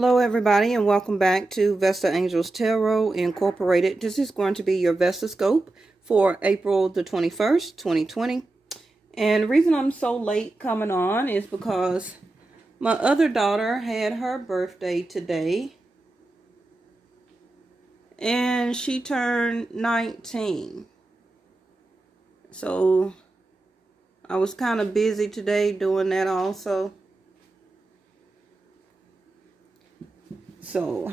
Hello everybody and welcome back to Vesta Angels Tarot Incorporated. This is going to be your Vesta scope for April the 21st, 2020. And the reason I'm so late coming on is because my other daughter had her birthday today. And she turned 19. So I was kind of busy today doing that also. So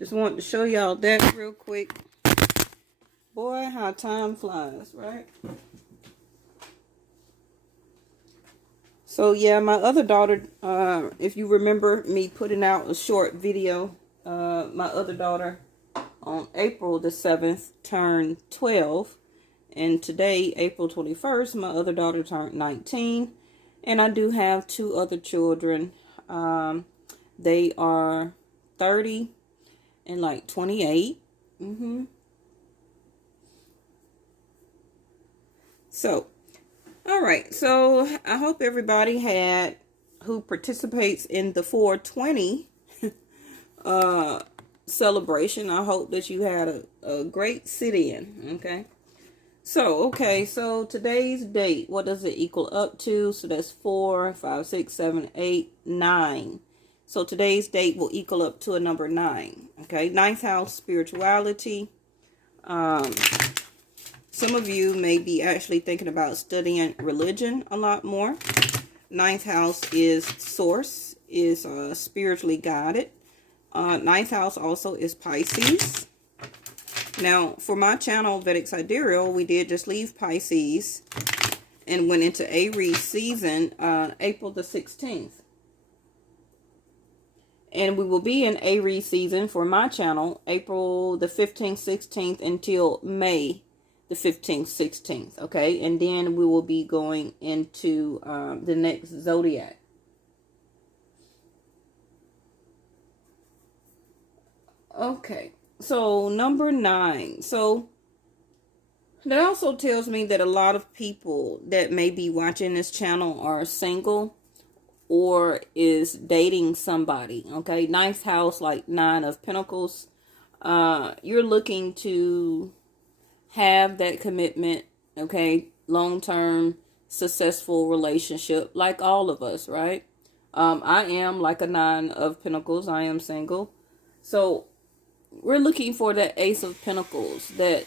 just wanted to show y'all that real quick. Boy, how time flies, right? So yeah, my other daughter, if you remember me putting out a short video, my other daughter on April the 7th turned 12. And today, April 21st, my other daughter turned 19. And I do have two other children. They are 30 and like 28. So, all right. So I hope everybody who participates in the 420 celebration. I hope that you had a great sit-in. Okay. So today's date, what does it equal up to? So that's 4, 5, 6, 7, 8, 9. So today's date will equal up to a number 9. Okay, ninth house, spirituality. Some of you may be actually thinking about studying religion a lot more. Ninth house is source, is spiritually guided. Ninth house also is Pisces. Now, for my channel, Vedic Sidereal, we did just leave Pisces and went into Aries season April the 16th. And we will be in Aries season for my channel, April the 15th, 16th until May the 15th, 16th. Okay, and then we will be going into the next zodiac. Okay. So, number 9. So, that also tells me that a lot of people that may be watching this channel are single or is dating somebody. Okay, ninth house, like 9 of Pentacles. You're looking to have that commitment, okay, long-term, successful relationship, like all of us, right? I am like a 9 of Pentacles. I am single. So, we're looking for that Ace of Pentacles that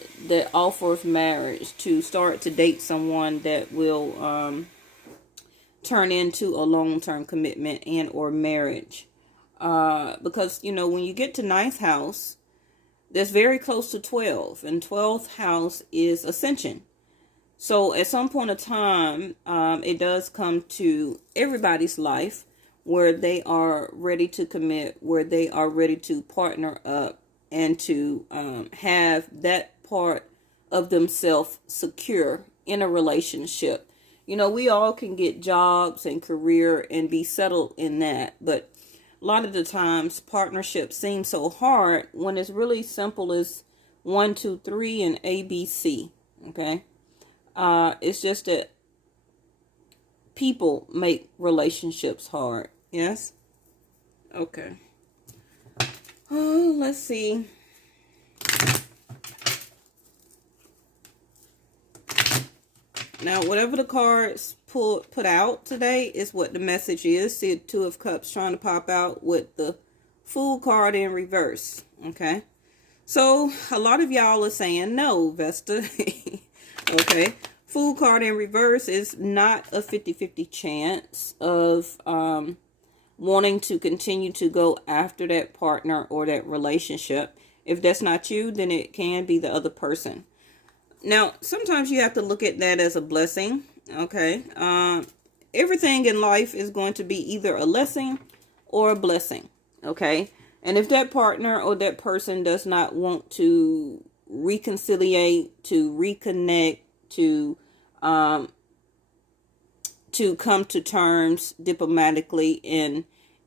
offers marriage, to start to date someone that will turn into a long-term commitment and or marriage. Because, you know, when you get to ninth house, that's very close to 12. And 12th house is ascension. So at some point of time, it does come to everybody's life where they are ready to commit, where they are ready to partner up, and to have that part of themselves secure in a relationship. You know, we all can get jobs and career and be settled in that. But a lot of the times, partnerships seem so hard when it's really simple as 1, 2, 3 and ABC. Okay? It's just that people make relationships hard. Yes? Okay. Oh, let's see. Now, whatever the cards put out today is what the message is. See, 2 of Cups trying to pop out with the Fool card in reverse. Okay. So, a lot of y'all are saying no, Vesta. Okay. Fool card in reverse is not a 50-50 chance of wanting to continue to go after that partner or that relationship. If that's not you, then it can be the other person. Now, sometimes you have to look at that as a blessing. Okay. Everything in life is going to be either a lesson or a blessing. Okay. And if that partner or that person does not want to reconciliate, to reconnect, to come to terms diplomatically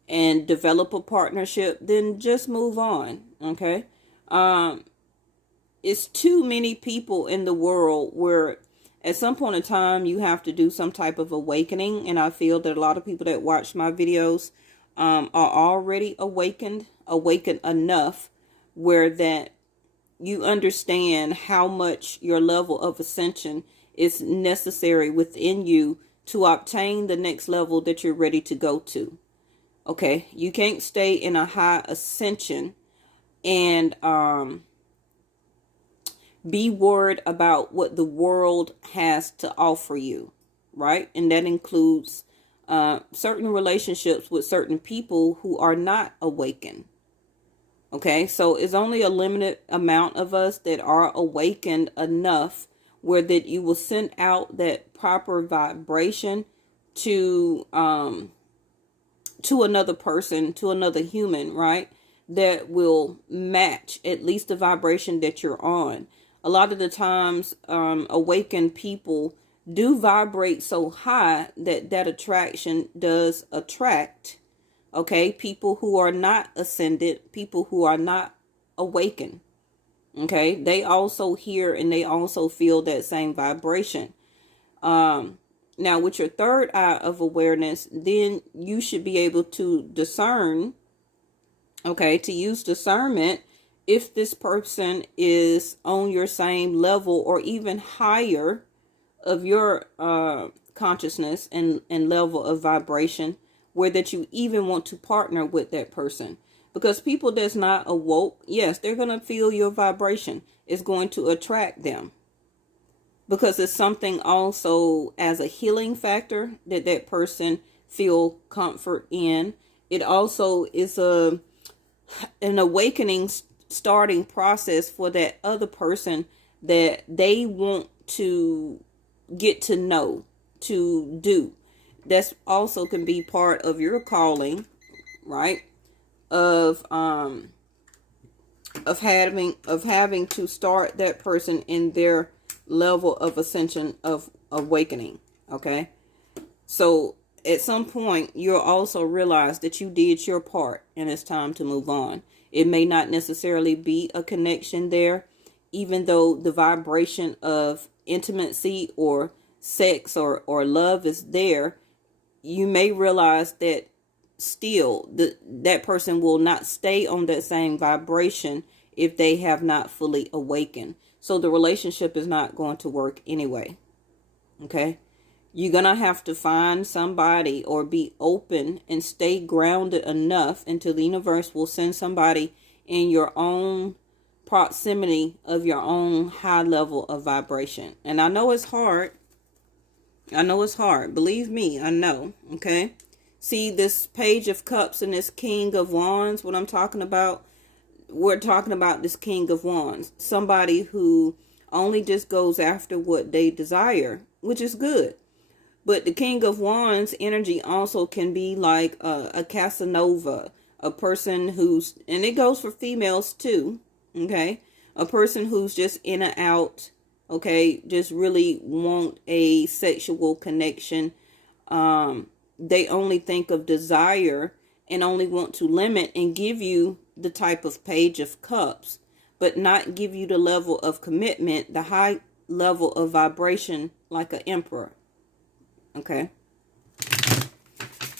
and develop a partnership, then just move on. Okay. It's too many people in the world where at some point in time you have to do some type of awakening, and I feel that a lot of people that watch my videos are already awakened enough where that you understand how much your level of ascension is necessary within you to obtain the next level that you're ready to go to. Okay, you can't stay in a high ascension and be worried about what the world has to offer you, right? And that includes certain relationships with certain people who are not awakened. Okay, so it's only a limited amount of us that are awakened enough where that you will send out that proper vibration to another person, to another human, right? That will match at least the vibration that you're on. A lot of the times, awakened people do vibrate so high that that attraction does attract, okay, people who are not ascended, people who are not awakened. Okay, they also hear and they also feel that same vibration. Now, with your third eye of awareness, then you should be able to discern, okay, to use discernment if this person is on your same level or even higher of your consciousness and level of vibration, where that you even want to partner with that person. Because people that's not awoke, yes, they're going to feel your vibration. It's going to attract them. Because it's something also as a healing factor that that person feel comfort in. It also is an awakening starting process for that other person that they want to get to know, to do. That's also can be part of your calling, right? Of having to start that person in their level of ascension of awakening. Okay, so at some point you'll also realize that you did your part and it's time to move on. It may not necessarily be a connection there, even though the vibration of intimacy or sex or love is there. You may realize that still that person will not stay on that same vibration if they have not fully awakened. So the relationship is not going to work anyway. Okay, you're gonna have to find somebody or be open and stay grounded enough until the universe will send somebody in your own proximity of your own high level of vibration. And I know it's hard. Believe me, I know. Okay. See this Page of Cups and this King of Wands, what I'm talking about? We're talking about this King of Wands. Somebody who only just goes after what they desire, which is good. But the King of Wands energy also can be like a Casanova, a person who's, and it goes for females too, okay? A person who's just in and out, okay? Just really want a sexual connection. They only think of desire and only want to limit and give you the type of Page of Cups, but not give you the level of commitment, the high level of vibration like an emperor. Okay?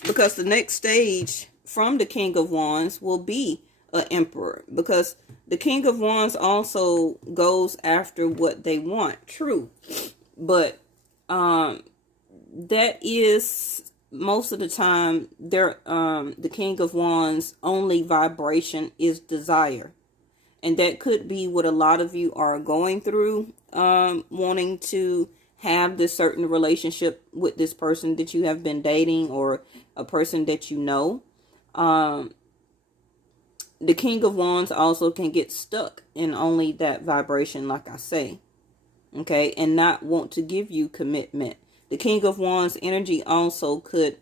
Because the next stage from the King of Wands will be an emperor. Because the King of Wands also goes after what they want. True. But that is most of the time the King of Wands only vibration is desire. And that could be what a lot of you are going through, wanting to have this certain relationship with this person that you have been dating or a person that you know. The King of Wands also can get stuck in only that vibration, like I say, okay, and not want to give you commitment. The King of Wands energy also could,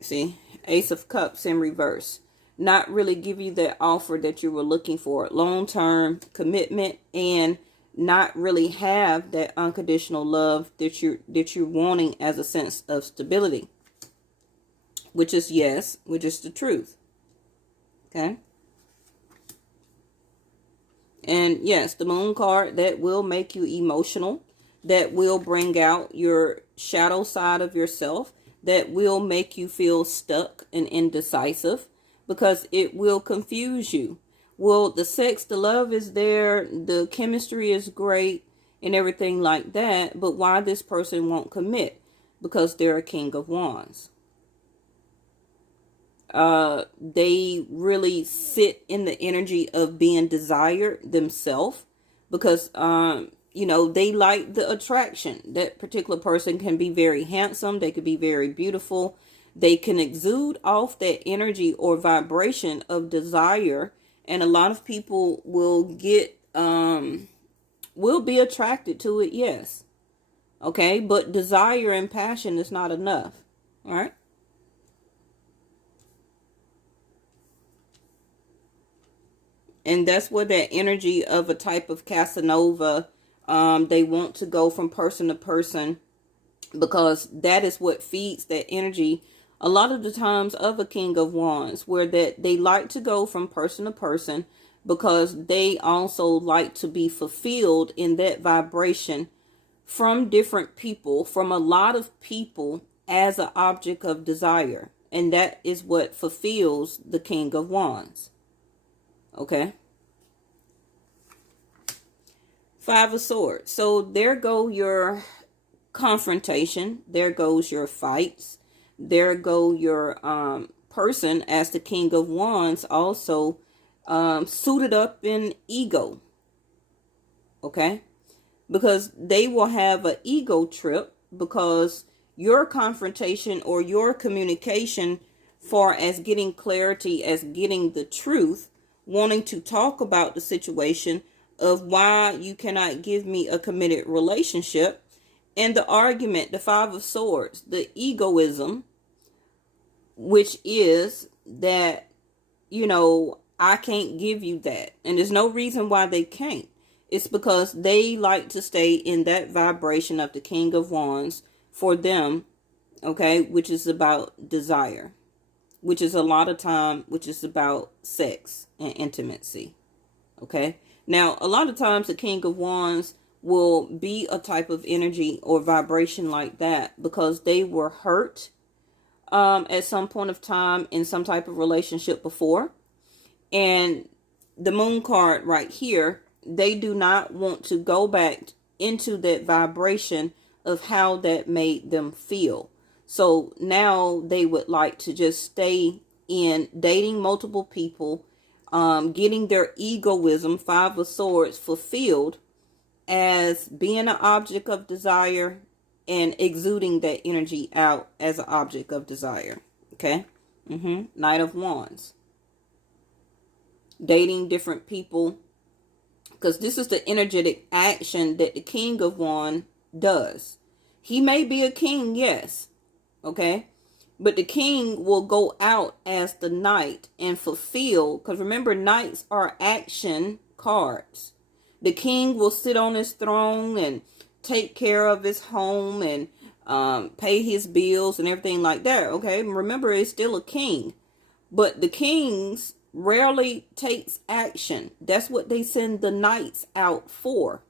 see, Ace of Cups in reverse, not really give you that offer that you were looking for, long-term commitment, and not really have that unconditional love that you're wanting as a sense of stability, which is the truth. Okay. And yes, the Moon card, that will make you emotional, that will bring out your shadow side of yourself, that will make you feel stuck and indecisive, because it will confuse you. Well, the sex, the love is there, the chemistry is great and everything like that, but why this person won't commit? Because they're a King of Wands. They really sit in the energy of being desired themselves, because they like the attraction. That particular person can be very handsome, they could be very beautiful, they can exude off that energy or vibration of desire, and a lot of people will be attracted to it, yes. Okay, but desire and passion is not enough. All right. And that's where that energy of a type of Casanova, they want to go from person to person, because that is what feeds that energy a lot of the times of a King of Wands, where that they like to go from person to person, because they also like to be fulfilled in that vibration from different people, from a lot of people, as an object of desire. And that is what fulfills the King of Wands. Okay. Five of Swords. So there go your confrontation. There goes your fights. There go your person as the King of Wands, also suited up in ego. Okay. Because they will have an ego trip, because your confrontation or your communication, far as getting clarity, as getting the truth, wanting to talk about the situation of why you cannot give me a committed relationship, and the argument, the Five of Swords, the egoism, which is that, I can't give you that. And there's no reason why they can't. It's because they like to stay in that vibration of the King of Wands for them, okay, which is about desire, which is a lot of time, which is about sex and intimacy, okay? Now, a lot of times the King of Wands will be a type of energy or vibration like that, because they were hurt at some point of time in some type of relationship before. And the Moon card right here, they do not want to go back into that vibration of how that made them feel. So now they would like to just stay in dating multiple people, getting their egoism, Five of Swords, fulfilled as being an object of desire and exuding that energy out as an object of desire. Okay. Knight of Wands. Dating different people, because this is the energetic action that the King of Wands does. He may be a king, yes, okay, but the king will go out as the knight and fulfill, because remember, knights are action cards. The king will sit on his throne and take care of his home and pay his bills and everything like that, okay? Remember, it's still a king, but the kings rarely takes action. That's what they send the knights out for.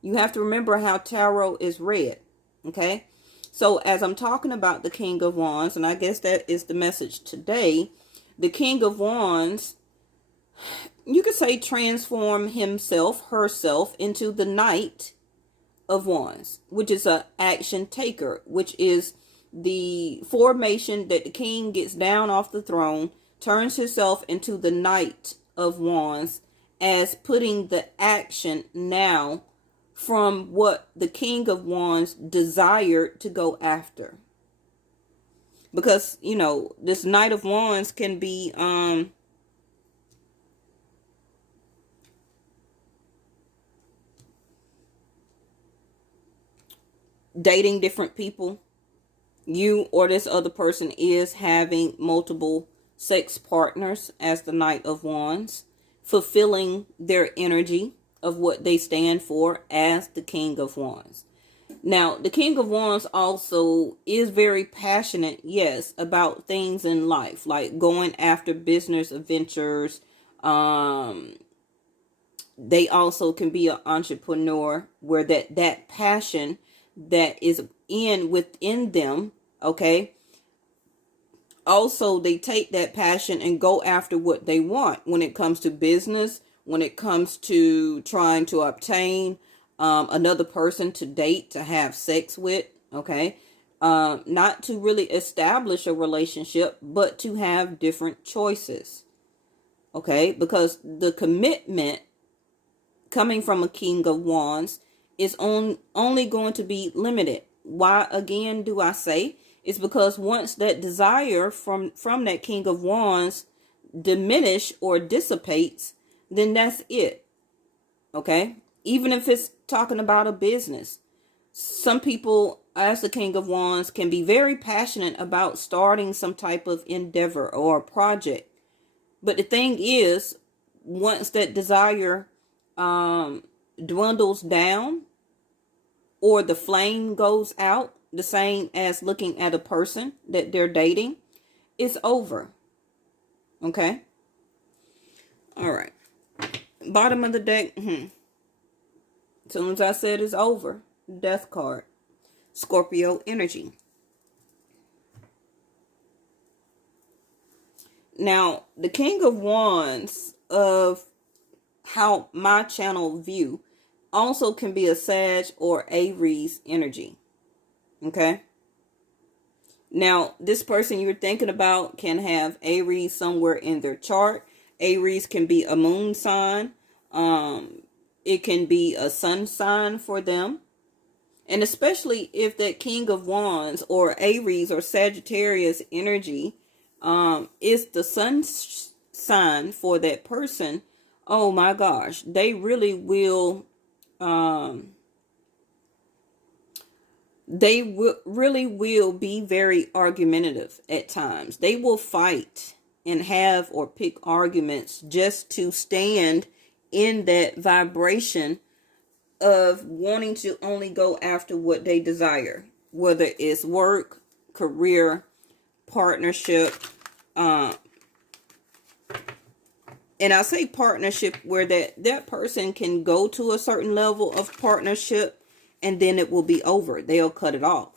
You have to remember how tarot is read. Okay. So as I'm talking about the King of Wands, and I guess that is the message today, the King of Wands, you could say, transform himself, herself into the Knight of Wands, which is an action taker, which is the formation that the king gets down off the throne, turns himself into the Knight of Wands, as putting the action now from what the King of Wands desired to go after. Because, this Knight of Wands can be dating different people. You or this other person is having multiple sex partners as the Knight of Wands, fulfilling their energy of what they stand for as the King of Wands. Now, the King of Wands also is very passionate, yes, about things in life, like going after business adventures. They also can be an entrepreneur, where that passion that is within them, okay, also they take that passion and go after what they want when it comes to business, when it comes to trying to obtain another person to date, to have sex with, okay? Not to really establish a relationship, but to have different choices, okay? Because the commitment coming from a King of Wands is only going to be limited. Why again do I say? It's because once that desire from that King of Wands diminish or dissipates, then that's it. Okay? Even if it's talking about a business. Some people, as the King of Wands, can be very passionate about starting some type of endeavor or a project. But the thing is, once that desire dwindles down, or the flame goes out, the same as looking at a person that they're dating, it's over. Okay? All right. Bottom of the deck. As soon as I said it's over, Death card. Scorpio energy. Now, the King of Wands, of how my channel view, also can be a Sag or Aries energy. Okay? Now, this person you're thinking about can have Aries somewhere in their chart. Aries can be a moon sign. It can be a sun sign for them. And especially if that King of Wands or Aries or Sagittarius energy is the sun sign for that person, oh my gosh, they really will really will be very argumentative at times. They will fight and have or pick arguments just to stand in that vibration of wanting to only go after what they desire, whether it's work, career, partnership, and I say partnership where that person can go to a certain level of partnership and then it will be over. They'll cut it off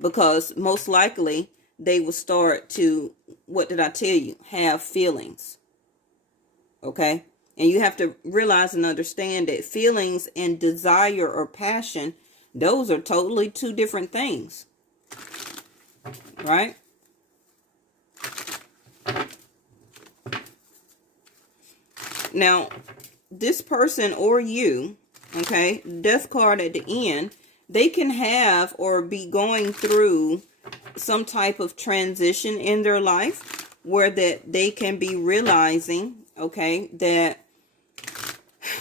because most likely they will start to, what did I tell you, have feelings. Okay? And you have to realize and understand that feelings and desire or passion, those are totally two different things. Right? Now, this person or you, okay, Death card at the end, they can have or be going through some type of transition in their life where that they can be realizing, okay, that,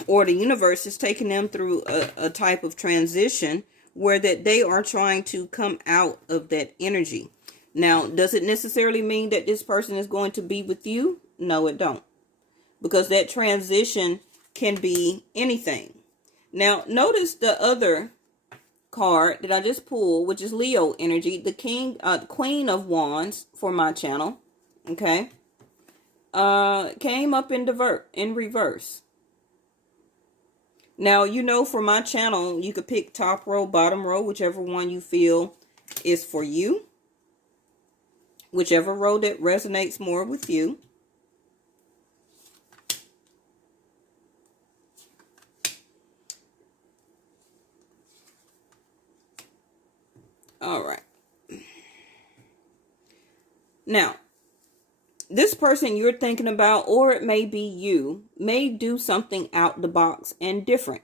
or the universe is taking them through a type of transition where that they are trying to come out of that energy. Now, does it necessarily mean that this person is going to be with you? No, it don't. Because that transition can be anything. Now, notice the other card that I just pulled, which is Leo energy, the Queen of Wands for my channel. Okay, came up in reverse. Now, you know, for my channel, you could pick top row, bottom row, whichever one you feel is for you, whichever row that resonates more with you. All right. Now, this person you're thinking about, or it may be you, may do something out the box and different.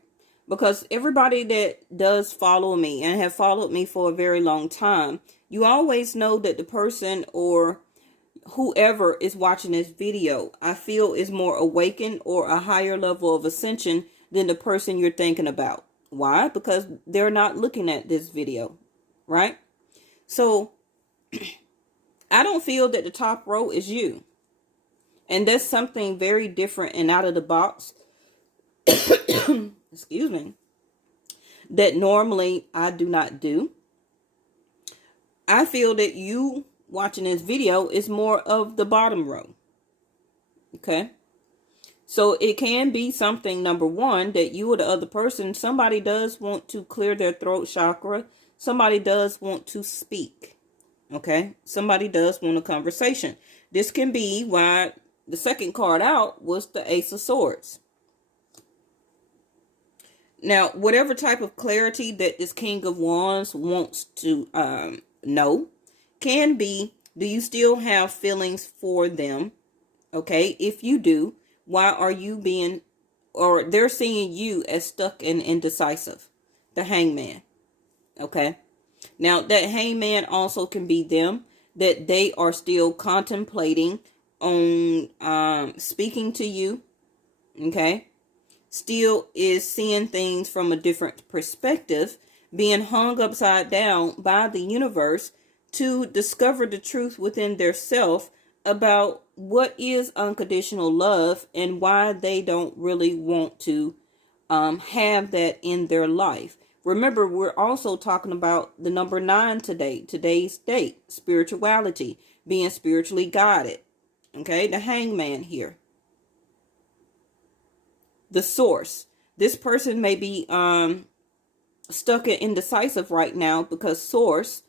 Because everybody that does follow me and have followed me for a very long time, you always know that the person or whoever is watching this video, I feel is more awakened or a higher level of ascension than the person you're thinking about. Why? Because they're not looking at this video. Right? So, I don't feel that the top row is you. And that's something very different and out of the box. Excuse me. That normally I do not do. I feel that you watching this video is more of the bottom row. Okay? So it can be something, number one, that you or the other person, somebody does want to clear their throat chakra. Somebody does want to speak. Okay, somebody does want a conversation. This can be why the second card out was the Ace of Swords. Now, whatever type of clarity that this King of Wands wants to know can be, do you still have feelings for them? Okay, if you do, why are you being, or they're seeing you as stuck and indecisive? The Hangman. Okay. Now, that Hangman also can be them, that they are still contemplating on speaking to you. Okay. Still is seeing things from a different perspective, being hung upside down by the universe to discover the truth within their self about what is unconditional love and why they don't really want to have that in their life. Remember, we're also talking about the number 9 today, today's date, spirituality, being spiritually guided. Okay, the Hangman here. The Source. This person may be stuck and indecisive right now because Source,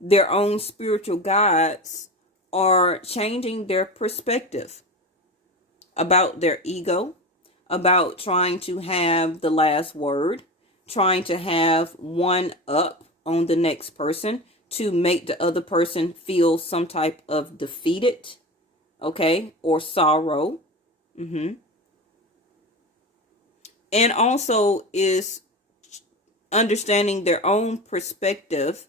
their own spiritual guides, are changing their perspective about their ego, about trying to have the last word, trying to have one up on the next person to make the other person feel some type of defeated, okay, or sorrow. And also is understanding their own perspective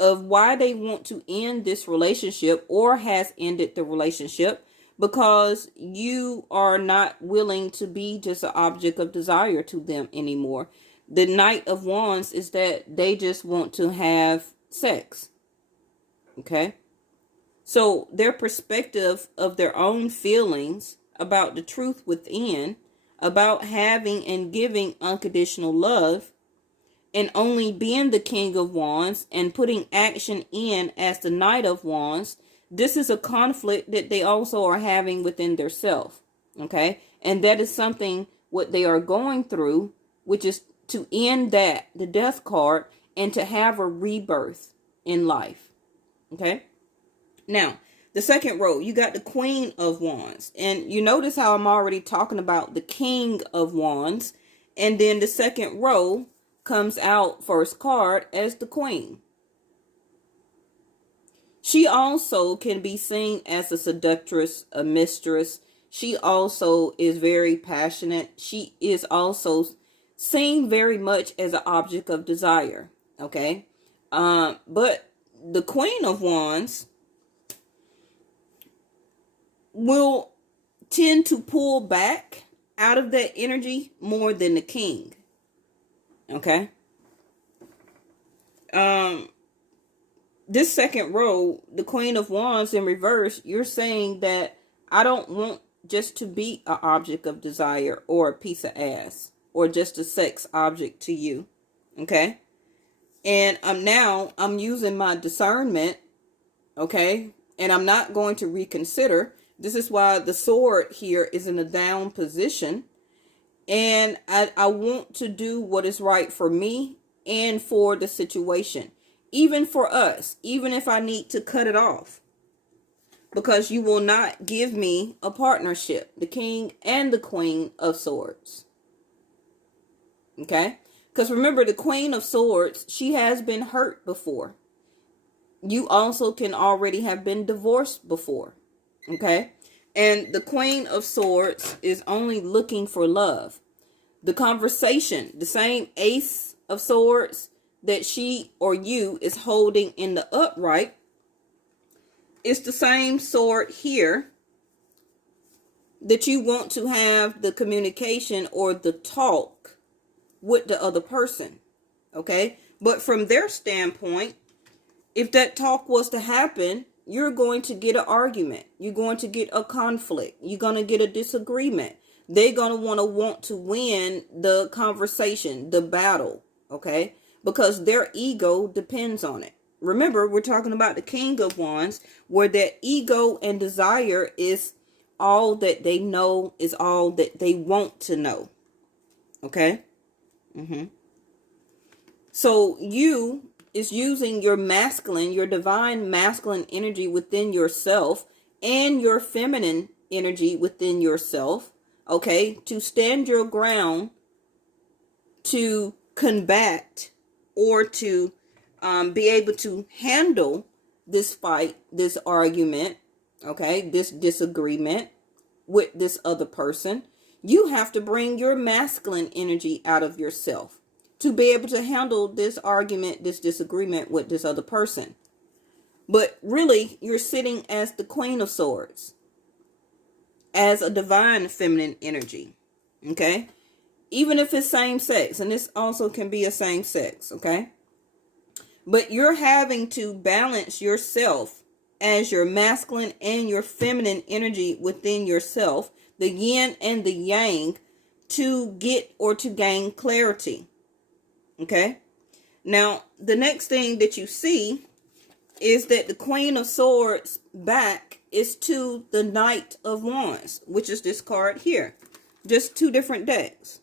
of why they want to end this relationship or has ended the relationship, because you are not willing to be just an object of desire to them anymore. The Knight of Wands is that they just want to have sex. Okay? So their perspective of their own feelings about the truth within, about having and giving unconditional love, and only being the King of Wands and putting action in as the Knight of Wands, this is a conflict that they also are having within their self. Okay? And that is something what they are going through, which is to end that, the Death card, and to have a rebirth in life. Okay? Now, the second row, you got the Queen of Wands. And you notice how I'm already talking about the King of Wands. And then the second row comes out first card as the Queen. She also can be seen as a seductress, a mistress. She also is very passionate. She is also seen very much as an object of desire. Okay. But the Queen of Wands will tend to pull back out of that energy more than the King. Okay. This second row, the Queen of Wands in reverse, you're saying that I don't want just to be an object of desire or a piece of ass or just a sex object to you. Okay. And I'm using my discernment. Okay. And I'm not going to reconsider. This is why the sword here is in a down position. And I want to do what is right for me and for the situation. Even for us. Even if I need to cut it off. Because you will not give me a partnership. The King and the Queen of Swords. Okay? Because remember, the Queen of Swords, she has been hurt before. You also can already have been divorced before. Okay? And the Queen of Swords is only looking for love. The conversation, the same Ace of Swords that she or you is holding in the upright, it's the same sword here that you want to have the communication or the talk with the other person. Okay? But from their standpoint, if that talk was to happen, you're going to get an argument. You're going to get a conflict. You're going to get a disagreement. They're going to want to win the conversation, the battle. Okay? Because their ego depends on it. Remember, we're talking about the King of Wands, where their ego and desire is all that they know, is all that they want to know. Okay? So you is using your masculine, your divine masculine energy within yourself and your feminine energy within yourself, okay, to stand your ground, to combat, or to be able to handle this fight, this argument, okay, this disagreement with this other person. You have to bring your masculine energy out of yourself to be able to handle this argument, this disagreement with this other person. But really, you're sitting as the Queen of Swords, as a divine feminine energy, okay? Even if it's same sex, and this also can be a same sex, okay? But you're having to balance yourself as your masculine and your feminine energy within yourself, the yin and the yang, to get or to gain clarity. Okay? Now, the next thing that you see is that the Queen of Swords back is to the Knight of Wands, which is this card here. Just two different decks.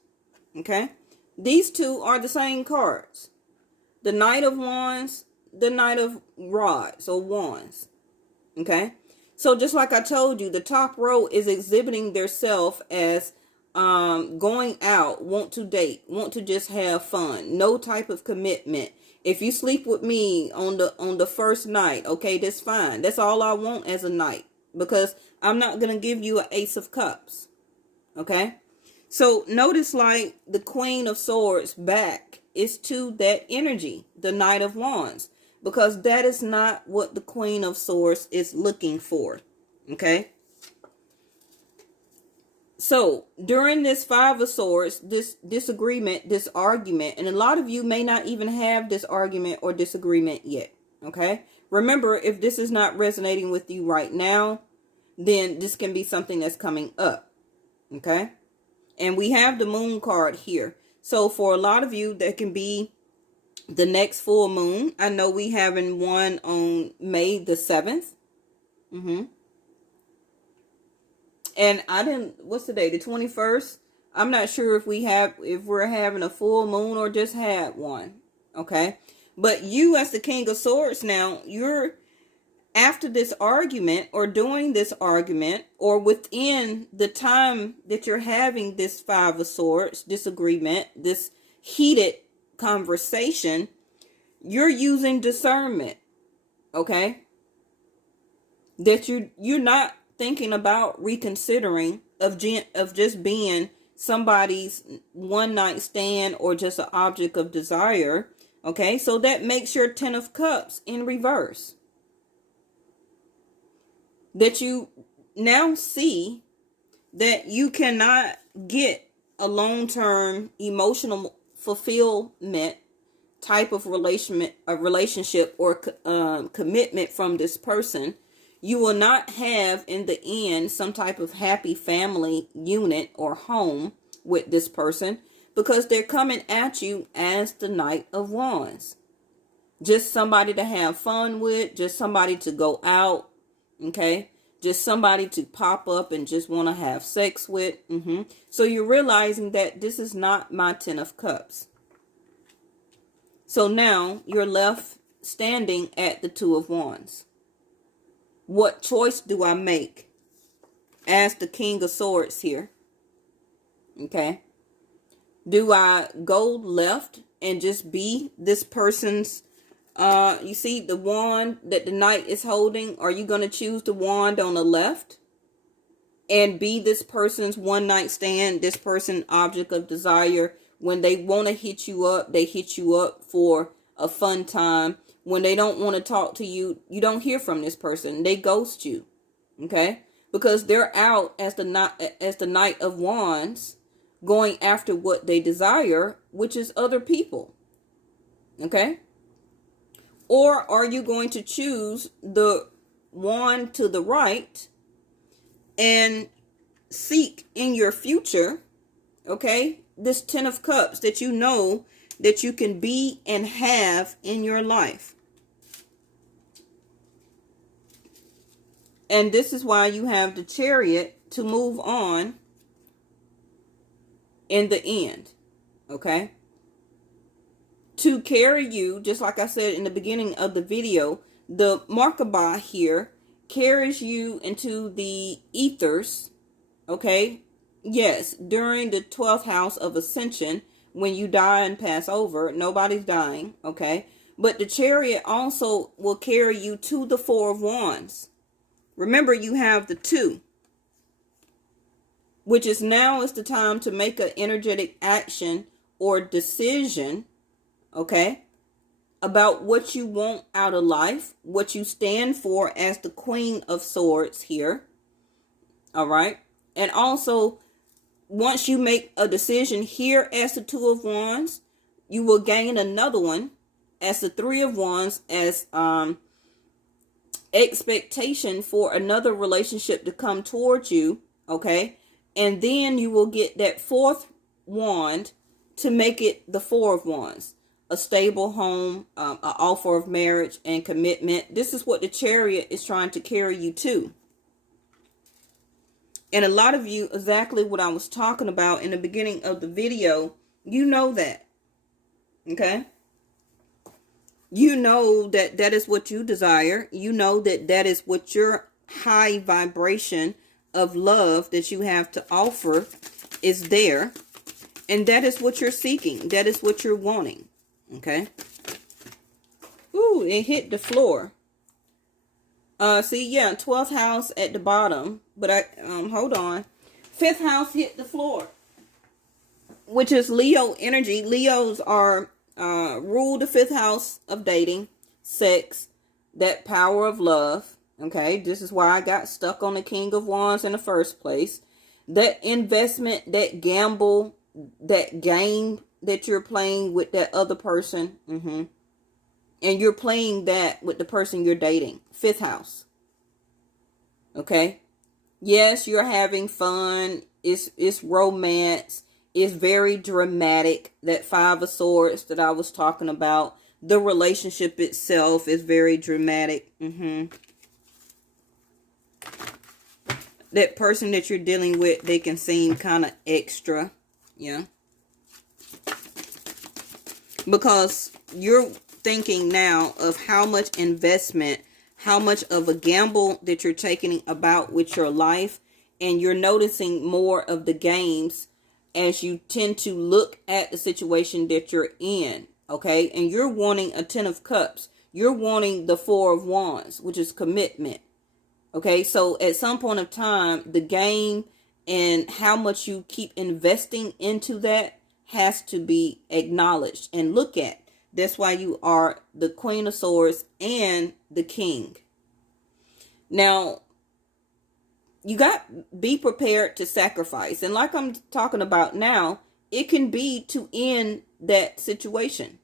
Okay? These two are the same cards. The Knight of Wands, the Knight of Rods or Wands. Okay? So just like I told you, the top row is exhibiting their self as going out, want to date, want to just have fun, no type of commitment. If you sleep with me on the first night, okay, that's fine. That's all I want as a knight, because I'm not going to give you an Ace of Cups. Okay? So notice, like, the Queen of Swords back is to that energy, the Knight of Wands, because that is not what the Queen of Swords is looking for. Okay? So during this Five of Swords, this disagreement, this argument, and a lot of you may not even have this argument or disagreement yet. Okay? Remember, if this is not resonating with you right now, then this can be something that's coming up. Okay? And we have the Moon card here. So for a lot of you, that can be the next full moon. I know we having one on May the 7th. And what's the day? The 21st? I'm not sure if we're having a full moon or just had one. Okay? But you, as the King of Swords now, you're after this argument or during this argument or within the time that you're having this Five of Swords disagreement, this heated conversation, you're using discernment. Okay? That you're not thinking about reconsidering of just being somebody's one night stand or just an object of desire. Okay, so that makes your Ten of Cups in reverse. That you now see that you cannot get a long-term emotional fulfillment type of relationship or commitment from this person. You will not have in the end some type of happy family unit or home with this person, because they're coming at you as the Knight of Wands. Just somebody to have fun with, just somebody to go out, okay? Just somebody to pop up and just want to have sex with. So you're realizing that this is not my Ten of Cups. So now you're left standing at the Two of Wands. What choice do I make as the King of Swords here? Okay. Do I go left and just be this person's, you see the wand that the knight is holding? Are you going to choose the wand on the left and be this person's one night stand, this person object of desire? When they want to hit you up, they hit you up for a fun time. When they don't want to talk to you, you don't hear from this person. They ghost you. Okay? Because they're out as the Knight of Wands, going after what they desire, which is other people. Okay? Or are you going to choose the wand to the right and seek in your future, okay, this Ten of Cups that you know that you can be and have in your life? And this is why you have the Chariot to move on in the end. Okay? to carry you, just like I said in the beginning of the video. The Merkabah here carries you into the ethers, okay? Yes, during the 12th house of ascension, when you die and pass over, nobody's dying, okay? But the chariot also will carry you to the Four of Wands. Remember, you have the 2, which is now is the time to make an energetic action or decision, okay, about what you want out of life, what you stand for as the Queen of Swords here, all right? And also, once you make a decision here as the 2 of Wands, you will gain another one as the 3 of Wands, as expectation for another relationship to come towards you, okay? And then you will get that 4th wand to make it the 4 of Wands, a stable home, an offer of marriage and commitment. This is what the chariot is trying to carry you to. And a lot of you, exactly what I was talking about in the beginning of the video, you know that, okay? You know that that is what you desire. You know that that is what your high vibration of love that you have to offer is there. And that is what you're seeking. That is what you're wanting. Okay. Ooh, it hit the floor. See, yeah, 12th house at the bottom. But hold on. 5th house hit the floor, which is Leo energy. Leos are rule the 5th house of dating, sex, that power of love. Okay, this is why I got stuck on the King of Wands in the first place. That investment, that gamble, that game that you're playing with that other person. And you're playing that with the person you're dating. 5th house. Okay. Yes, you're having fun. It's romance. It's very dramatic. That 5 of Swords that I was talking about. The relationship itself is very dramatic. That person that you're dealing with, they can seem kind of extra. Yeah. Because you're thinking now of how much investment, how much of a gamble that you're taking about with your life. And you're noticing more of the games as you tend to look at the situation that you're in. Okay. And you're wanting a 10 of Cups. You're wanting the 4 of Wands, which is commitment. Okay. So at some point of time, the game and how much you keep investing into that has to be acknowledged and look at. That's why you are the Queen of Swords and the King. Now, you got be prepared to sacrifice. And like I'm talking about now, it can be to end that situation.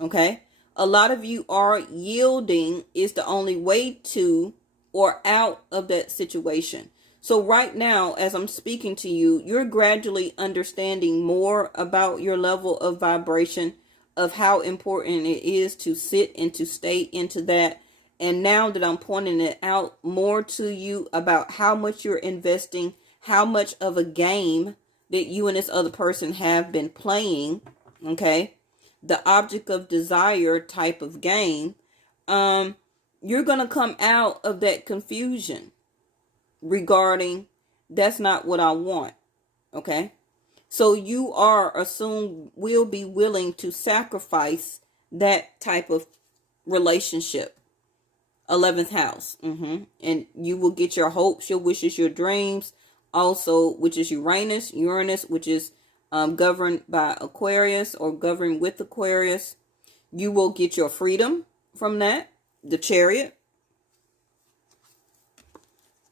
Okay? A lot of you are yielding is the only way to or out of that situation. So right now, as I'm speaking to you, you're gradually understanding more about your level of vibration, of how important it is to sit and to stay into that. And now that I'm pointing it out more to you about how much you're investing, how much of a game that you and this other person have been playing, okay, the object of desire type of game, you're going to come out of that confusion regarding that's not what I want, okay? So you are assumed will be willing to sacrifice that type of relationship. 11th house. And you will get your hopes, your wishes, your dreams. Also, which is Uranus, which is governed by Aquarius or governed with Aquarius. You will get your freedom from that. The Chariot.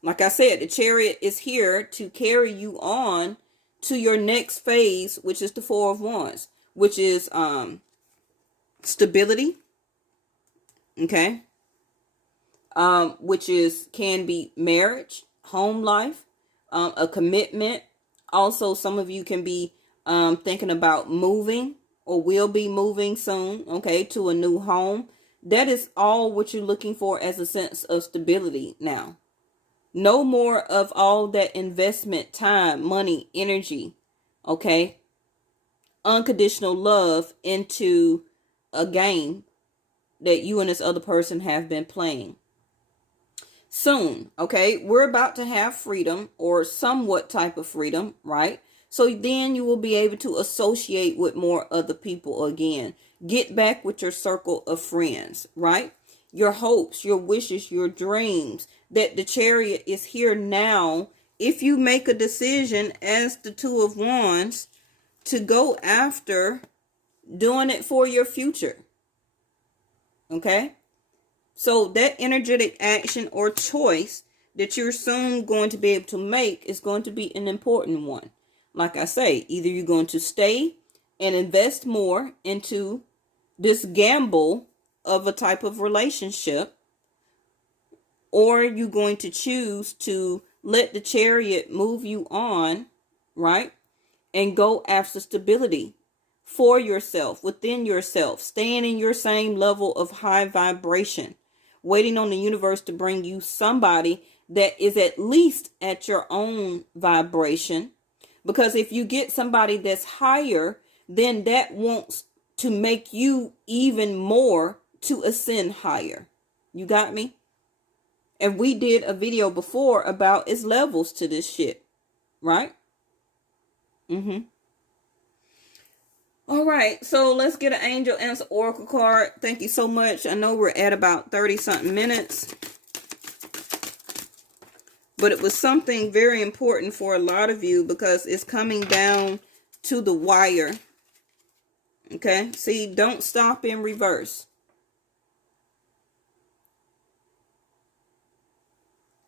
Like I said, the Chariot is here to carry you on to your next phase, which is the 4 of Wands, which is stability. Okay. Which is can be marriage, home life, a commitment. Also, some of you can be thinking about moving or will be moving soon, okay, to a new home. That is all what you're looking for as a sense of stability now. No more of all that investment, time, money, energy, okay, unconditional love into a game that you and this other person have been playing. Soon, okay? We're about to have freedom, or somewhat type of freedom, right? So then you will be able to associate with more other people again. Get back with your circle of friends, right? Your hopes, your wishes, your dreams. That the Chariot is here now. If you make a decision as the Two of Wands to go after doing it for your future. Okay? So that energetic action or choice that you're soon going to be able to make is going to be an important one. Like I say, either you're going to stay and invest more into this gamble of a type of relationship, or you're going to choose to let the Chariot move you on, right? And go after stability for yourself, within yourself, staying in your same level of high vibration, waiting on the universe to bring you somebody that is at least at your own vibration. Because if you get somebody that's higher, then that wants to make you even more to ascend higher. You got me? And we did a video before about its levels to this shit, right? All right, so let's get an angel answer oracle card. Thank you so much. I know we're at about 30 something minutes, but it was something very important for a lot of you because it's coming down to the wire. Okay, see, don't stop in reverse.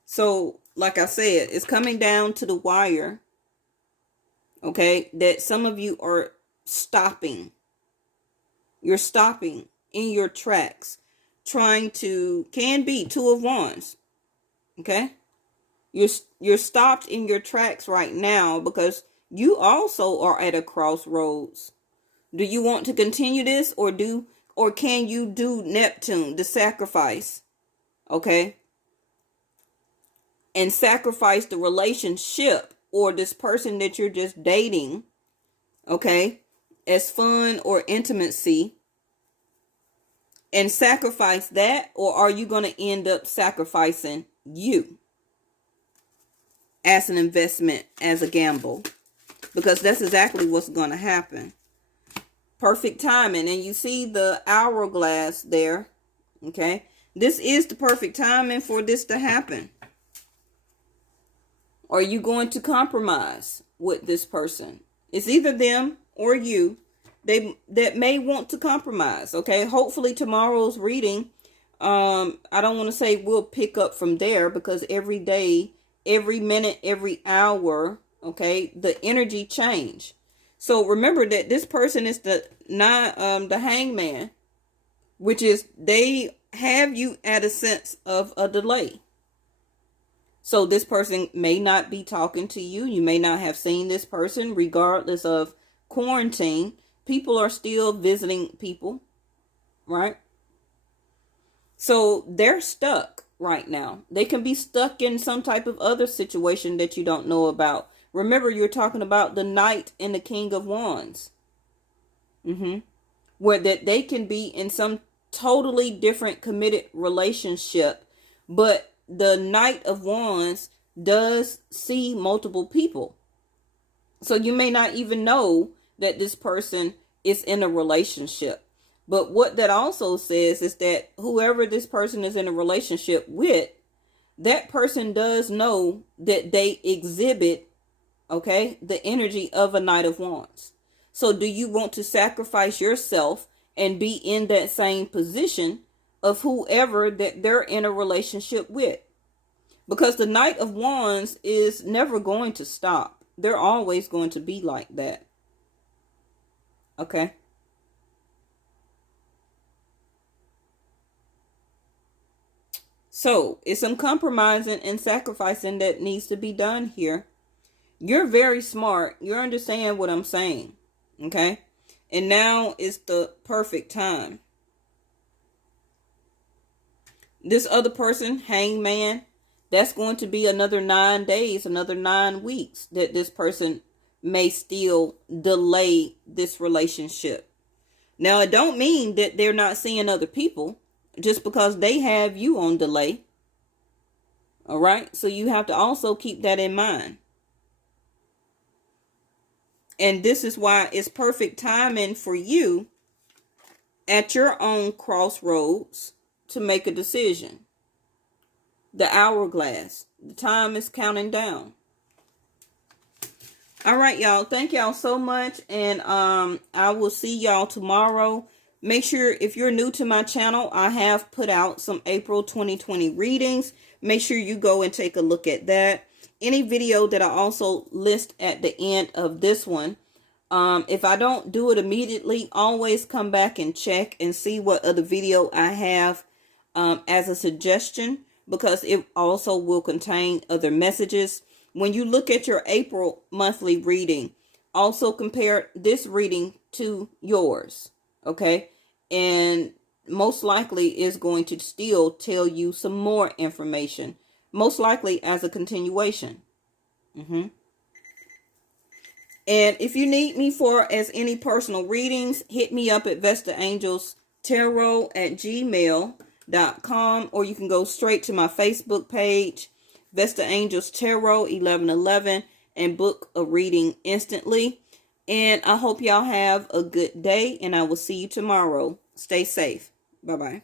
So, like I said, it's coming down to the wire. Okay, that some of you are stopping. You're stopping in your tracks, trying to, can be Two of Wands. Okay, you're stopped in your tracks right now because you also are at a crossroads. Do you want to continue this, or can you do Neptune, the sacrifice? Okay, and sacrifice the relationship or this person that you're just dating, okay, as fun or intimacy, and sacrifice that? Or are you going to end up sacrificing you as an investment, as a gamble? Because that's exactly what's going to happen. Perfect timing. And you see the hourglass there, okay? This is the perfect timing for this to happen. Are you going to compromise with this person? It's either them or you that may want to compromise. Okay, hopefully tomorrow's reading, I don't want to say we'll pick up from there, because every day, every minute, every hour, okay, the energy change. So remember that this person is the hangman, which is they have you at a sense of a delay. So this person may not be talking to you. You may not have seen this person regardless of quarantine. People are still visiting people, right? So they're stuck right now. They can be stuck in some type of other situation that you don't know about. Remember, you're talking about the Knight and the King of Wands. Where that they can be in some totally different committed relationship, but the Knight of Wands does see multiple people. So you may not even know that this person is in a relationship. But what that also says is that whoever this person is in a relationship with, that person does know that they exhibit, okay, the energy of a Knight of Wands. So do you want to sacrifice yourself and be in that same position of whoever that they're in a relationship with? Because the Knight of Wands is never going to stop. They're always going to be like that. Okay? So, it's some compromising and sacrificing that needs to be done here. You're very smart. You understand what I'm saying. Okay? And now is the perfect time. This other person, hangman, that's going to be another 9 days, another 9 weeks that this person may still delay this relationship. Now, it don't mean that they're not seeing other people just because they have you on delay. All right. So you have to also keep that in mind. And this is why it's perfect timing for you at your own crossroads to make a decision. The hourglass, the time is counting down. All right, y'all. Thank y'all so much. And I will see y'all tomorrow. Make sure, if you're new to my channel, I have put out some April 2020 readings. Make sure you go and take a look at that. Any video that I also list at the end of this one. If I don't do it immediately, always come back and check and see what other video I have as a suggestion, because it also will contain other messages. When you look at your April monthly reading, also compare this reading to yours, okay? And most likely is going to still tell you some more information, most likely as a continuation. And if you need me for as any personal readings, hit me up at VestaAngelsTarot@gmail.com, or you can go straight to my Facebook page, Vesta Angels Tarot 1111, and book a reading instantly. And I hope y'all have a good day, and I will see you tomorrow. Stay safe. Bye-bye.